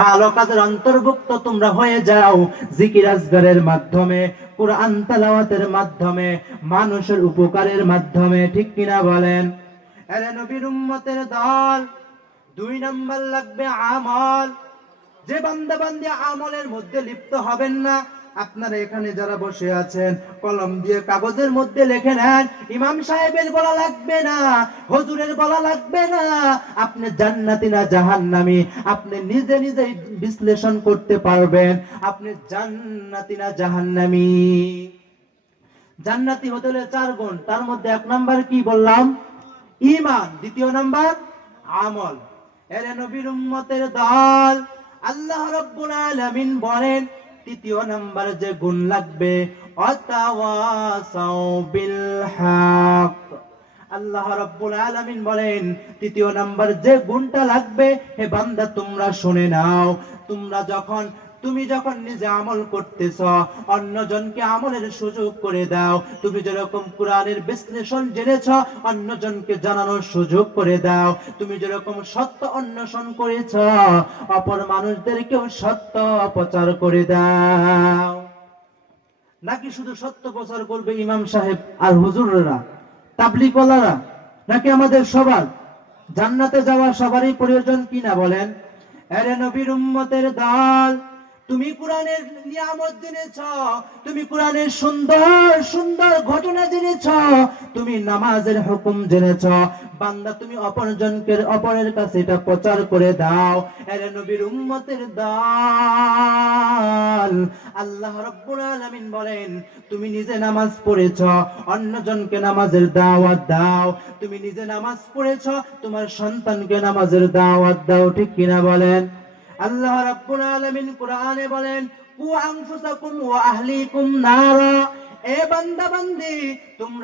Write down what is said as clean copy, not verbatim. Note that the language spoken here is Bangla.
ভালো কাজের অন্তর্ভুক্ত তোমরা হয়ে যাও জিকির আজগারের মাধ্যমে, কুরআন তেলাওয়াতের মাধ্যমে, মানুষের উপকারের মাধ্যমে। ঠিক কিনা বলেন? আরে নবীর উম্মতের দল, 2 নাম্বার লাগবে আমল। যে বান্দা বান্দি আমলের মধ্যে লিপ্ত হবেন না, আপনারা এখানে যারা বসে আছেন কলম দিয়ে কাগজের মধ্যে লিখে নেন, ইমাম সাহেবের বলা লাগবে না, হুজুরের বলা লাগবে না, আপনি জান্নাতি না জাহান্নামী আপনি নিজে নিজে বিশ্লেষণ করতে পারবেন, আপনি জান্নাতি না জাহান্নামী। জান্নাতি হতে হলে 4 গুণ, তার মধ্যে 1 নাম্বার কি বললাম? ঈমান। 2 নাম্বার আমল। এর নবীর উম্মতের দল, আল্লাহ রাব্বুল আলামিন বলেন 3 নাম্বার যে গুণ লাগবে, ওয়াতাওয়াসাউ বিল হক। আল্লাহ রাব্বুল আলামিন বলেন 3 নাম্বার যে গুণটা লাগবে, হে বান্দা তোমরা শুনে নাও, তুমি যখন নিজে আমল করতেছ, অন্যজনকে আমলের সুযোগ করে দাও। তুমি যেরকম কোরআনের বিশ্লেষণ জেনেছ, অন্যজনকে জানানোর সুযোগ করে দাও। তুমি যেরকম সত্য অন্বেষণ করেছ, অপর মানুষদেরকেও সত্য প্রচার করে দাও। নাকি শুধু সত্য প্রচার করবে ইমাম সাহেব আর হুজুররা, তাবলীগওয়ালারা? নাকি আমাদের সবার জান্নাতে যাওয়া সবারই প্রয়োজন কিনা বলেন? আরে নবীর উম্মতের দল, তুমি কোরআনের নিয়ামত জেনেছ, তুমি কোরআনের সুন্দর সুন্দর ঘটনা জেনেছ, তুমি নামাজের হুকুম জেনেছ, বান্দা তুমি অপরের কাছে এটা প্রচার করে দাও। আরে নবীর উম্মতের দল, আল্লাহ রাব্বুল আলামিন বলেন তুমি নিজে নামাজ পড়েছ, অন্যজনকে নামাজের দাওয়াত দাও। তুমি নিজে নামাজ পড়েছ, তোমার সন্তানকে নামাজের দাওয়াত দাও। ঠিক কিনা বলেন? আল্লাহ রাব্বুল আলামিন কোরআনে বলেন, কু আনফুসাকুম ওয়া আহলিকুম নারা। এ বান্দা বান্দি, তোমরা